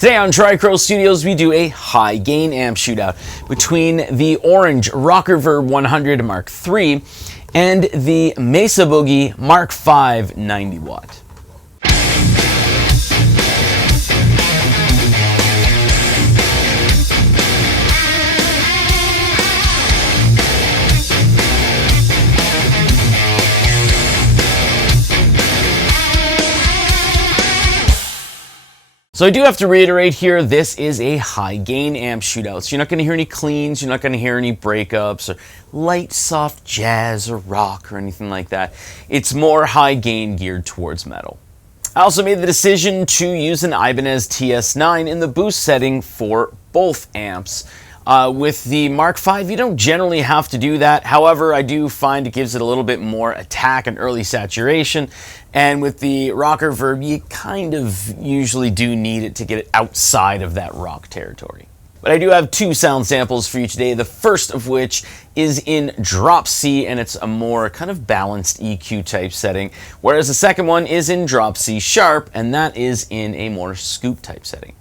Today on Tricrow Studios, we do a high gain amp shootout between the orange Rockerverb 100 Mark III and the Mesa Boogie Mark V 90 watt. So I do have to reiterate here, this is a high gain amp shootout. So you're not going to hear any cleans, you're not going to hear any breakups, or light soft jazz or rock or anything like that. It's more high gain geared towards metal. I also made the decision to use an Ibanez TS9 in the boost setting for both amps. With the Mark V, you don't generally have to do that. However, I do find it gives it a little bit more attack and early saturation. And with the Rockerverb, you kind of usually do need it to get it outside of that rock territory. But I do have two sound samples for you today, the first of which is in drop C, and it's a more kind of balanced EQ type setting, whereas the second one is in drop C sharp, and that is in a more scoop type setting.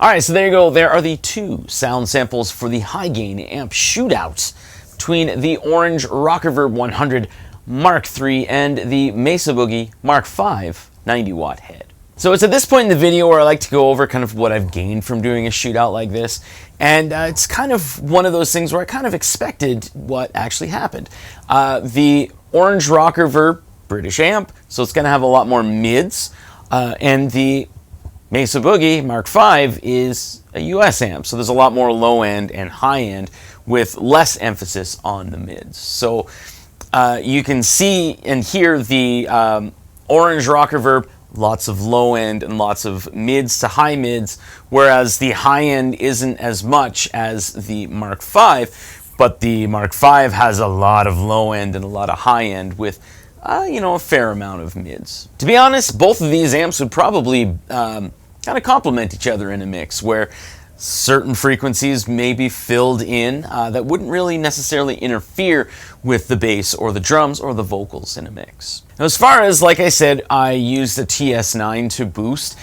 Alright, so there you go. There are the two sound samples for the high gain amp shootouts between the orange Rockerverb 100 Mark III and the Mesa Boogie Mark V 90 watt head. So it's at this point in the video where I like to go over kind of what I've gained from doing a shootout like this, and it's kind of one of those things where I kind of expected what actually happened. The orange Rockerverb, British amp, so it's going to have a lot more mids, and the Mesa Boogie Mark V is a US amp, so there's a lot more low end and high end with less emphasis on the mids. So you can see and hear the orange Rockerverb, lots of low end and lots of mids to high mids, whereas the high end isn't as much as the Mark V, but the Mark V has a lot of low end and a lot of high end with a fair amount of mids. To be honest, both of these amps would probably kind of complement each other in a mix, where certain frequencies may be filled in that wouldn't really necessarily interfere with the bass or the drums or the vocals in a mix. Now, as far as, like I said, I used a TS9 to boost.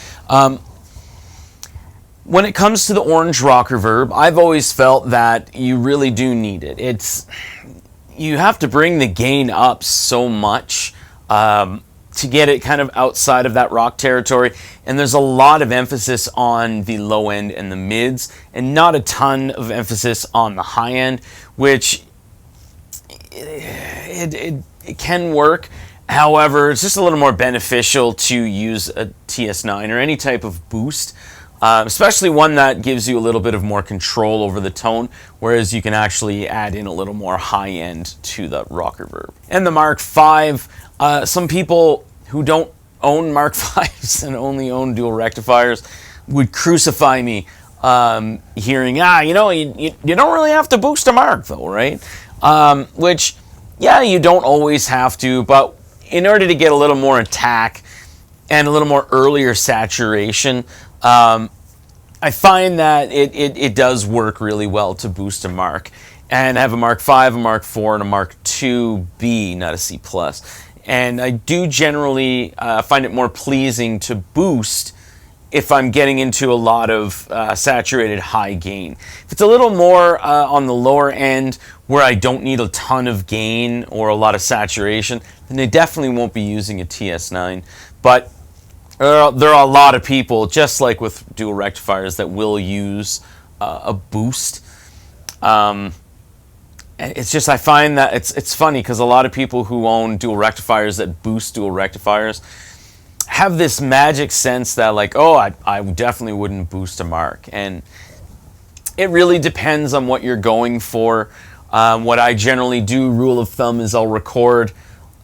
When it comes to the orange Rockerverb, I've always felt that you really do need it. You have to bring the gain up so much to get it kind of outside of that rock territory, and there's a lot of emphasis on the low end and the mids, and not a ton of emphasis on the high end, which it can work. However, it's just a little more beneficial to use a TS9 or any type of boost, especially one that gives you a little bit of more control over the tone, whereas you can actually add in a little more high end to the Rockerverb. And the Mark V, some people who don't own Mark V's and only own dual rectifiers would crucify me hearing, you don't really have to boost a Mark though, right? Which, yeah, you don't always have to, but in order to get a little more attack and a little more earlier saturation, I find that it does work really well to boost a Mark. And I have a Mark V, a Mark IV, and a Mark IIB, not a C+. And I do generally find it more pleasing to boost if I'm getting into a lot of saturated high gain. If it's a little more on the lower end where I don't need a ton of gain or a lot of saturation, then I definitely won't be using a TS9. But there are a lot of people, just like with dual rectifiers, that will use a boost. It's just, I find that it's funny because a lot of people who own dual rectifiers that boost dual rectifiers have this magic sense that, like, oh, I definitely wouldn't boost a Mark. And it really depends on what you're going for. What I generally do, rule of thumb, is I'll record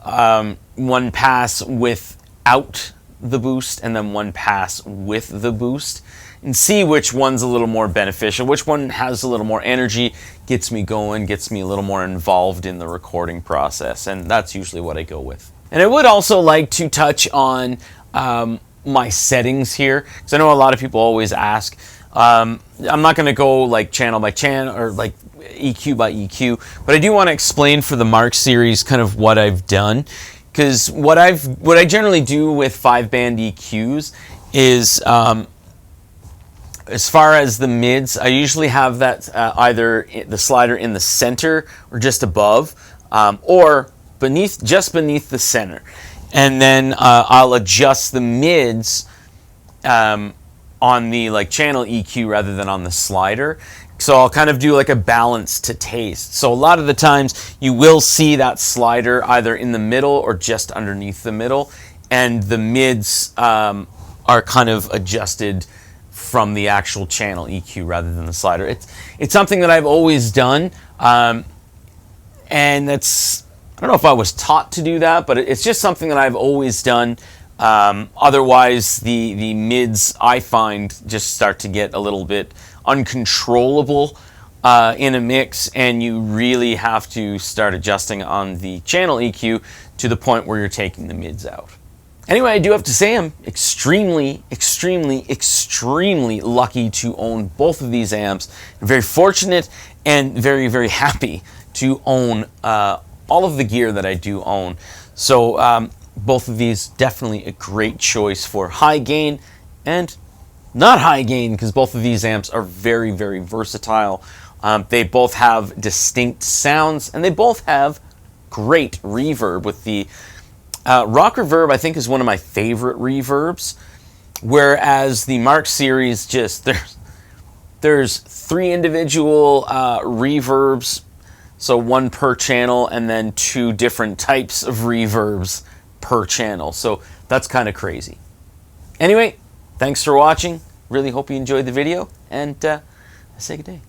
one pass without the boost and then one pass with the boost, and see which one's a little more beneficial, which one has a little more energy, gets me going, gets me a little more involved in the recording process, and that's usually what I go with. And I would also like to touch on my settings here, because I know a lot of people always ask. I'm not going to go like channel by channel or like EQ by EQ, but I do want to explain for the Mark series kind of what I've done, because what I generally do with 5-band EQs is as far as the mids, I usually have that either the slider in the center or just above, or just beneath the center. And then I'll adjust the mids on the like channel EQ rather than on the slider. So I'll kind of do like a balance to taste. So a lot of the times you will see that slider either in the middle or just underneath the middle, and the mids are kind of adjusted from the actual channel EQ rather than the slider. It's something that I've always done, and that's I don't know if I was taught to do that, but it's just something that I've always done. Otherwise, the mids, I find, just start to get a little bit uncontrollable in a mix, and you really have to start adjusting on the channel EQ to the point where you're taking the mids out. Anyway, I do have to say I'm extremely lucky to own both of these amps. I'm very fortunate and very happy to own all of the gear that I do own. So both of these definitely a great choice for high gain and not high gain, because both of these amps are very versatile. They both have distinct sounds, and they both have great reverb. With the Rockerverb, I think, is one of my favorite reverbs, whereas the Mark series, just there's 3 individual reverbs, so 1 per channel, and then 2 different types of reverbs per channel. So that's kind of crazy. Anyway, thanks for watching. Really hope you enjoyed the video, and I say good day.